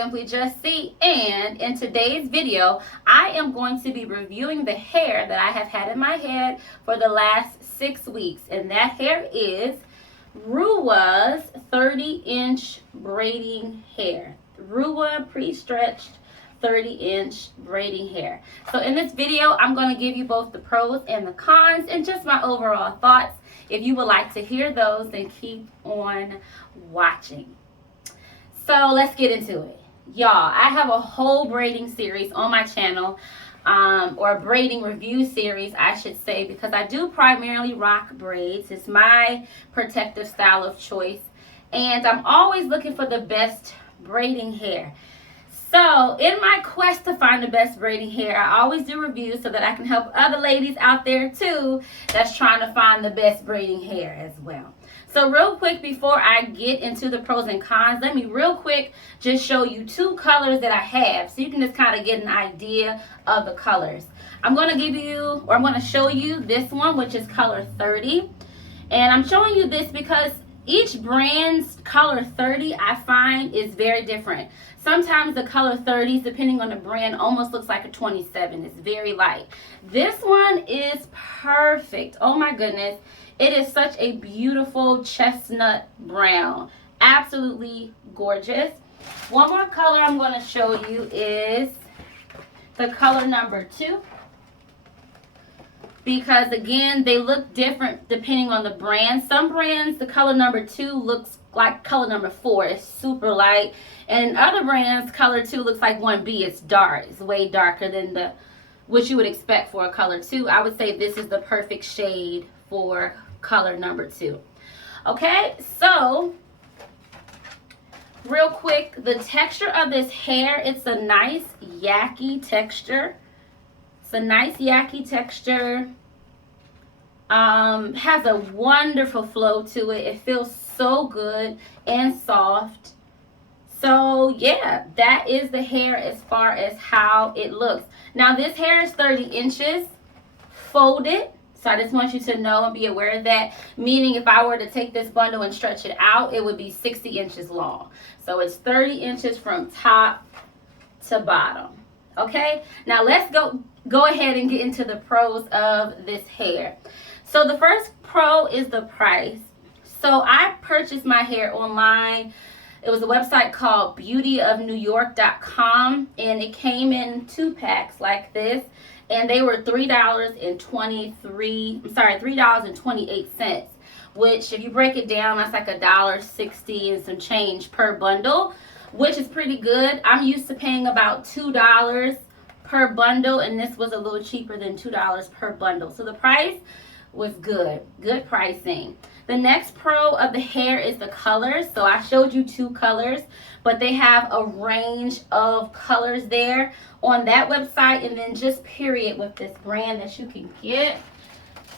Simply Just C, and in today's video I am going to be reviewing the hair that I have had in my head for the last 6 weeks, and that hair is RUWA's 30-inch braiding hair. RUWA pre-stretched 30-inch braiding hair. So in this video I'm going to give you both the pros and the cons and just my overall thoughts. If you would like to hear those, then keep on watching. So let's get into it. Y'all, I have a whole braiding series on my channel, or a braiding review series I should say, because I do primarily rock braids. It's my protective style of choice, and I'm always looking for the best braiding hair. So in my quest to find the best braiding hair, I always do reviews so that I can help other ladies out there too that's trying to find the best braiding hair as well. So real quick, before I get into the pros and cons, let me real quick just show you 2 colors that I have so you can just kind of get an idea of the colors. I'm going to show you this one, which is color 30. And I'm showing you this because each brand's color 30 I find is very different. Sometimes the color 30s, depending on the brand, almost looks like a 27. It's very light. This one is perfect. Oh my goodness. It is such a beautiful chestnut brown. Absolutely gorgeous. One more color I'm going to show you is the color number 2. Because again, they look different depending on the brand. Some brands, the color number 2 looks like color number 4. It's super light. And in other brands, color 2 looks like 1B. It's dark. It's way darker than what you would expect for a color 2. I would say this is the perfect shade for color number 2. Okay, so real quick, the texture of this hair, it's a nice yucky texture. It's a nice yucky texture. Has a wonderful flow to it. It feels so good and soft. So yeah, that is the hair as far as how it looks. Now this hair is 30 inches folded. So I just want you to know and be aware of that. Meaning if I were to take this bundle and stretch it out, it would be 60 inches long. So it's 30 inches from top to bottom. Okay, now let's go ahead and get into the pros of this hair. So the first pro is the price. So I purchased my hair online. It was a website called beautyofnewyork.com, and it came in 2 packs like this, and they were $3.28, which if you break it down, that's like $1.60 and some change per bundle, which is pretty good. I'm used to paying about $2 per bundle, and this was a little cheaper than $2 per bundle. So the price was good pricing. The next pro of the hair is the colors. So I showed you 2 colors, but they have a range of colors there on that website, and then just period with this brand that you can get.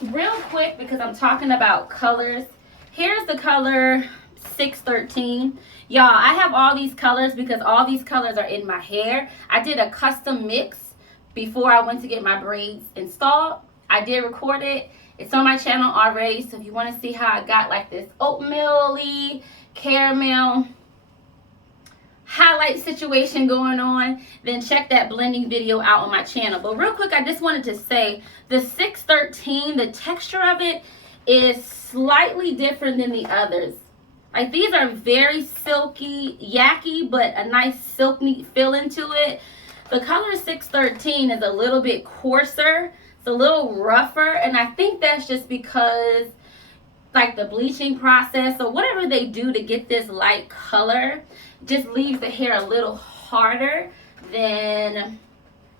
Real quick, because I'm talking about colors, here's the color 613. Y'all, I have all these colors because all these colors are in my hair. I did a custom mix before I went to get my braids installed. I did record it. It's on my channel already, so if you want to see how I got like this oatmeal-y, caramel highlight situation going on, then check that blending video out on my channel. But real quick, I just wanted to say the 613, the texture of it is slightly different than the others. Like these are very silky, yucky, but a nice silky feel into it. The color 613 is a little bit coarser. It's a little rougher, and I think that's just because like the bleaching process or whatever they do to get this light color just leaves the hair a little harder than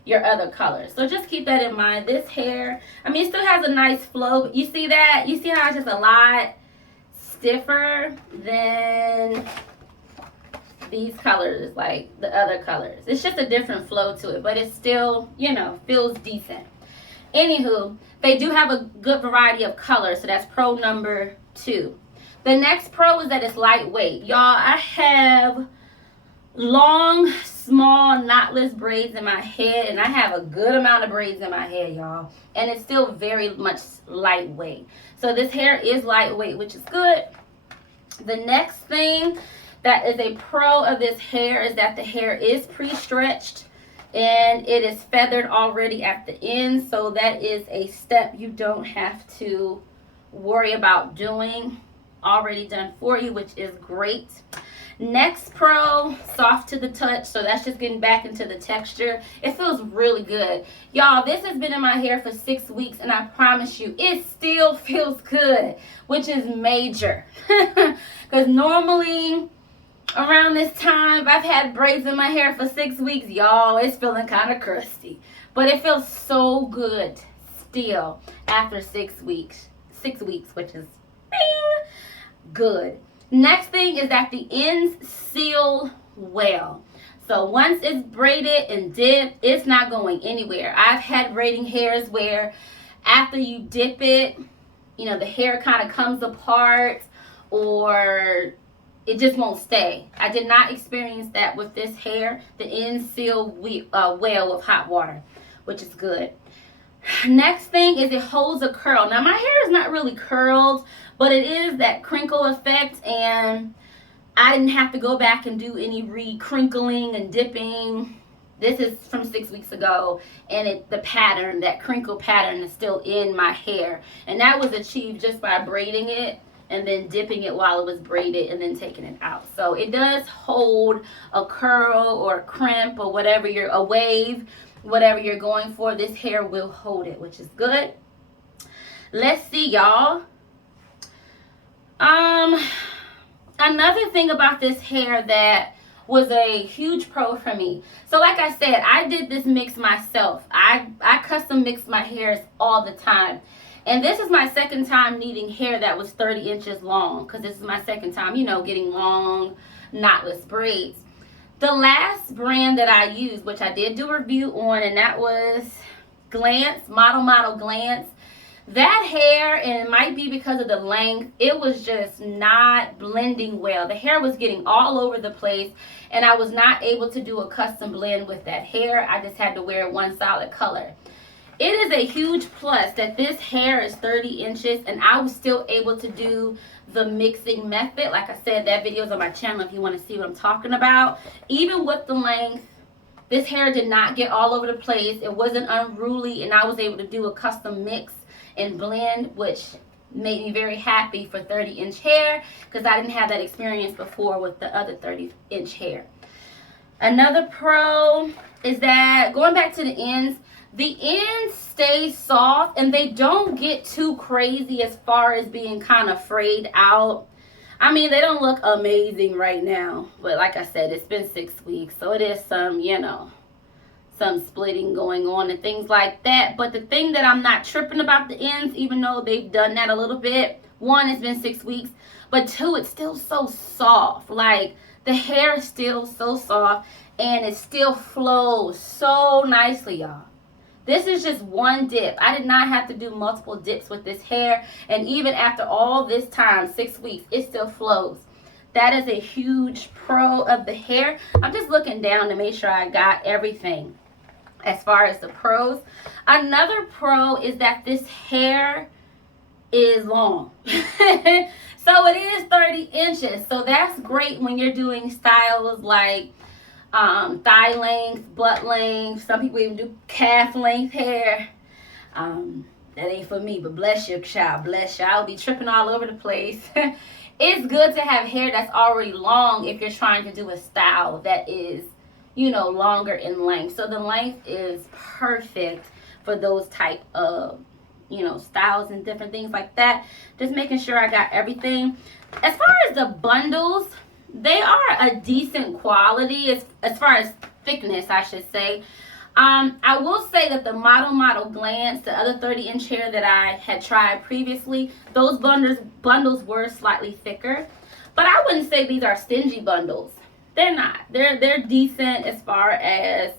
your other colors. So just keep that in mind. This hair, I mean, it still has a nice flow, but you see that? You see how it's just a lot stiffer than these colors, like the other colors. It's just a different flow to it, but it still, you know, feels decent. Anywho, they do have a good variety of colors, so that's pro number 2. The next pro is that it's lightweight. Y'all, I have long, small, knotless braids in my head, and I have a good amount of braids in my head, y'all. And it's still very much lightweight. So this hair is lightweight, which is good. The next thing That is a pro of this hair, is that the hair is pre-stretched and it is feathered already at the end. So that is a step you don't have to worry about doing. Already done for you, which is great. Next pro, soft to the touch. So that's just getting back into the texture. It feels really good. Y'all, this has been in my hair for 6 weeks, and I promise you, it still feels good, which is major. Because normally around this time, if I've had braids in my hair for 6 weeks, y'all, it's feeling kind of crusty. But it feels so good still after 6 weeks. 6 weeks, which is bing, good. Next thing is that the ends seal well. So once it's braided and dipped, it's not going anywhere. I've had braiding hairs where after you dip it, you know, the hair kind of comes apart or it just won't stay. I did not experience that with this hair. The ends seal well with hot water, which is good. Next thing is it holds a curl. Now my hair is not really curled, but it is that crinkle effect, and I didn't have to go back and do any re-crinkling and dipping. This is from 6 weeks ago, and the pattern, that crinkle pattern, is still in my hair, and that was achieved just by braiding it and then dipping it while it was braided and then taking it out. So it does hold a curl or a crimp or whatever a wave, whatever you're going for. This hair will hold it, which is good. Let's see, y'all. Another thing about this hair that was a huge pro for me. So like I said, I did this mix myself. I custom mix my hairs all the time. And this is my second time needing hair that was 30 inches long, because this is my second time, you know, getting long, knotless braids. The last brand that I used, which I did do a review on, and that was Glance, Model Glance. That hair, and it might be because of the length, it was just not blending well. The hair was getting all over the place, and I was not able to do a custom blend with that hair. I just had to wear one solid color. It is a huge plus that this hair is 30 inches, and I was still able to do the mixing method. Like I said, that video is on my channel if you want to see what I'm talking about. Even with the length, this hair did not get all over the place. It wasn't unruly, and I was able to do a custom mix and blend, which made me very happy for 30-inch hair, because I didn't have that experience before with the other 30-inch hair. Another pro is that, going back to the ends stay soft and they don't get too crazy as far as being kind of frayed out. I mean, they don't look amazing right now, but like I said, it's been 6 weeks, so it is some, you know, some splitting going on and things like that. But the thing that I'm not tripping about the ends, even though they've done that a little bit, one, it's been 6 weeks, but two, it's still so soft. Like, the hair is still so soft and it still flows so nicely, y'all. This is just one dip. I did not have to do multiple dips with this hair, and even after all this time, 6 weeks, it still flows. That is a huge pro of the hair. I'm just looking down to make sure I got everything as far as the pros. Another pro is that this hair is long. So it is 30 inches. So that's great when you're doing styles like thigh length, butt length. Some people even do calf length hair. That ain't for me, but bless your child, bless you. I'll be tripping all over the place. It's good to have hair that's already long if you're trying to do a style that is, you know, longer in length. So the length is perfect for those type of, you know, styles and different things like that. Just making sure I got everything. As far as the bundles, they are a decent quality as far as thickness, I should say. I will say that the Model Glance, the other 30-inch hair that I had tried previously, those bundles were slightly thicker. But I wouldn't say these are stingy bundles. They're not. They're decent as far as,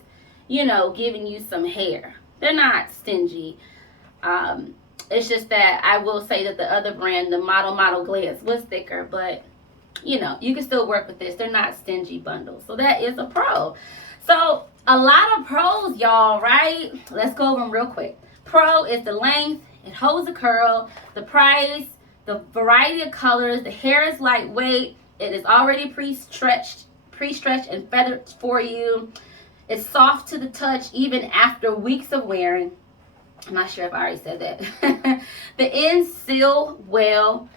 you know, giving you some hair. They're not stingy. It's just that I will say that the other brand, the Model Glance, was thicker, but you know, you can still work with this. They're not stingy bundles. So that is a pro. So a lot of pros, y'all, right? Let's go over them real quick. Pro is the length. It holds a curl. The price, the variety of colors. The hair is lightweight. It is already pre-stretched and feathered for you. It's soft to the touch even after weeks of wearing. I'm not sure if I already said that. The ends seal well.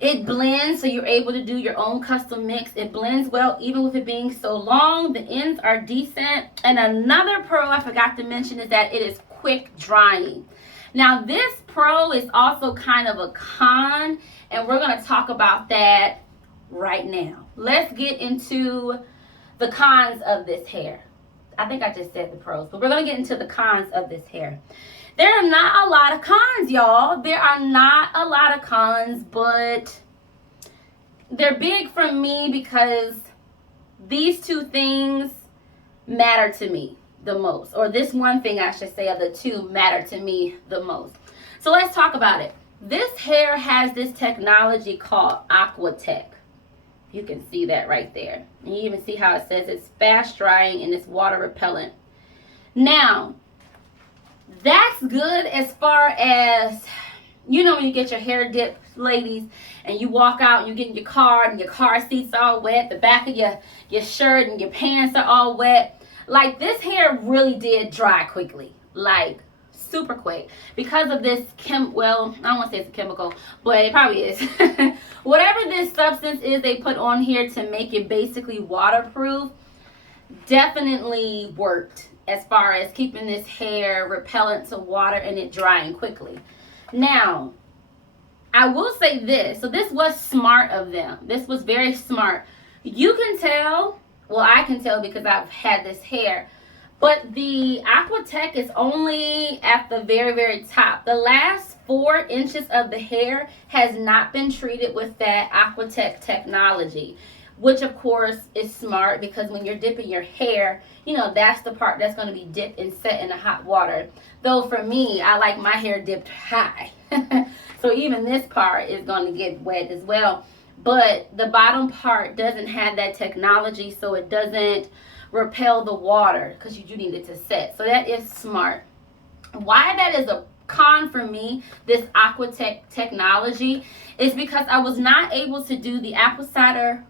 It blends, so you're able to do your own custom mix. It blends well even with it being so long. The ends are decent. And another pro I forgot to mention is that it is quick drying. Now this pro is also kind of a con, and we're going to talk about that right now. Let's get into the cons of this hair. I think I just said the pros, but we're going to get into the cons of this hair. There are not a lot of cons, y'all. There are not a lot of cons, but they're big for me because these two things matter to me the most. Or this one thing, I should say, of the two matter to me the most. So let's talk about it. This hair has this technology called aqua. You can see that right there. And you even see how it says it's fast drying and it's water repellent. Now, that's good as far as, you know, when you get your hair dipped, ladies, and you walk out and you get in your car and your car seat's all wet, the back of your shirt and your pants are all wet. Like, this hair really did dry quickly, like super quick, because of this well, I don't want to say it's a chemical, but it probably is. Whatever this substance is they put on here to make it basically waterproof definitely worked as far as keeping this hair repellent to water and it drying quickly. Now, I will say this. So this was smart of them. This was very smart. You can tell, well, I can tell because I've had this hair, but the aqua is only at the very, very top. The last 4 inches of the hair has not been treated with that aqua technology, which of course is smart because when you're dipping your hair, you know, that's the part that's going to be dipped and set in the hot water. Though for me, I like my hair dipped high. So even this part is going to get wet as well. But the bottom part doesn't have that technology, so it doesn't repel the water because you do need it to set. So that is smart. Why that is a con for me, this aqua technology, is because I was not able to do the apple cider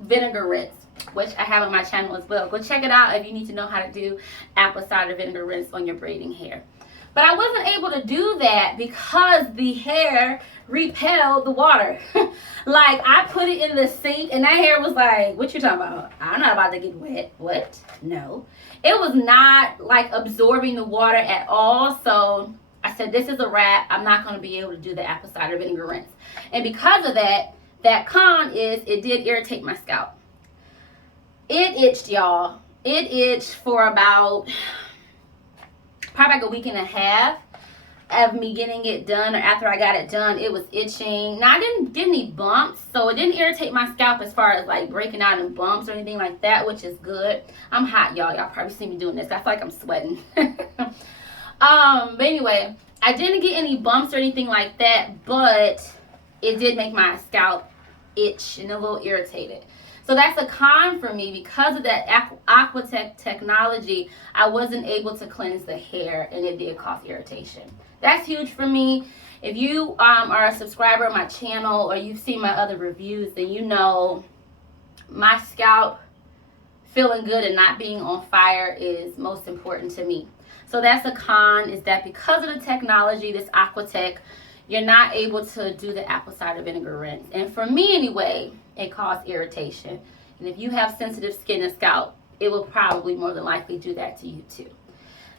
vinegar rinse, which I have on my channel as well. Go check it out if you need to know how to do apple cider vinegar rinse on your braiding hair. But I wasn't able to do that because the hair repelled the water. Like, I put it in the sink and that hair was like, what you talking about? I'm not about to get wet. What? No. It was not like absorbing the water at all. So I said, this is a wrap. I'm not going to be able to do the apple cider vinegar rinse. And because of that, that con is it did irritate my scalp. It itched, y'all. It itched for about probably like a week and a half of me getting it done, or after I got it done, it was itching. Now, I didn't get any bumps, so it didn't irritate my scalp as far as like breaking out in bumps or anything like that, which is good. I'm hot, y'all. Y'all probably see me doing this. I feel like I'm sweating. But anyway, I didn't get any bumps or anything like that, but it did make my scalp itch and a little irritated. So that's a con for me. Because of that aqua technology, I wasn't able to cleanse the hair, and it did cause irritation. That's huge for me. If you are a subscriber of my channel or you've seen my other reviews, then you know my scalp feeling good and not being on fire is most important to me. So that's a con, is that because of the technology, this aqua you're not able to do the apple cider vinegar rinse. And for me anyway, it caused irritation. And if you have sensitive skin and scalp, it will probably more than likely do that to you too.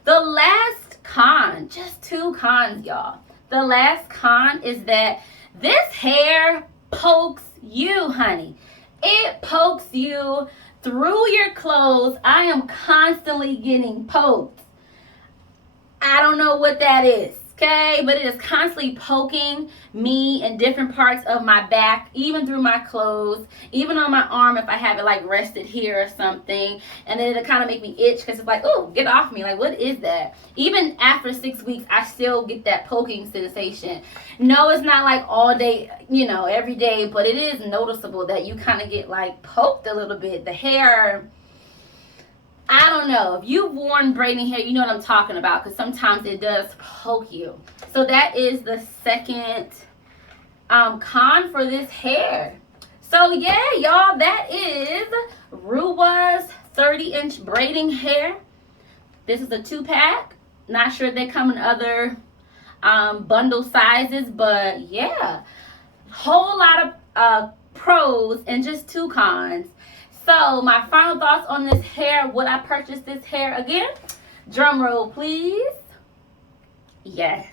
The last con, just 2 cons, y'all. The last con is that this hair pokes you, honey. It pokes you through your clothes. I am constantly getting poked. I don't know what that is, okay? But it is constantly poking me in different parts of my back, even through my clothes, even on my arm if I have it like rested here or something. And then it'll kind of make me itch because it's like, oh, get off me. Like, what is that? Even after 6 weeks, I still get that poking sensation. No, it's not like all day, you know, every day, but it is noticeable that you kind of get like poked a little bit. The hair, I don't know. If you've worn braiding hair, you know what I'm talking about, because sometimes it does poke you. So that is the second con for this hair. So yeah, y'all, that is RUWA's 30-inch braiding hair. This is a 2-pack. Not sure if they come in other bundle sizes, but yeah, whole lot of pros and just 2 cons. So my final thoughts on this hair. Would I purchase this hair again? Drum roll, please. Yes,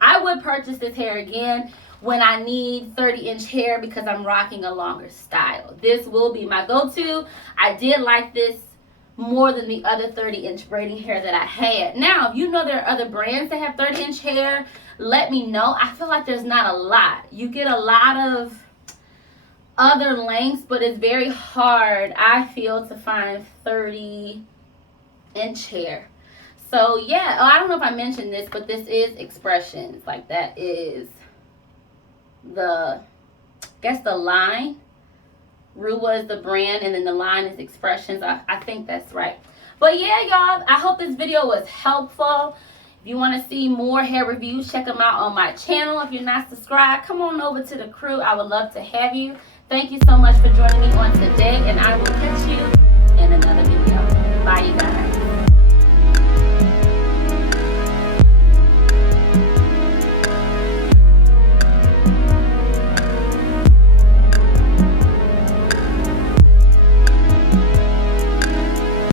I would purchase this hair again when I need 30-inch hair because I'm rocking a longer style. This will be my go-to. I did like this more than the other 30-inch braiding hair that I had. Now, if you know there are other brands that have 30-inch hair, let me know. I feel like there's not a lot. You get a lot of other lengths, but it's very hard, I feel, to find 30-inch hair. So yeah, I don't know if I mentioned this, but this is Expressions. Like, that is the, I guess, the line. RUWA is the brand, and then the line is Expressions. I think that's right. But yeah, y'all, I hope this video was helpful. If you want to see more hair reviews, check them out on my channel. If you're not subscribed, come on over to the crew. I would love to have you. Thank you so much for joining me on today, and I will catch you in another video. Bye, you guys.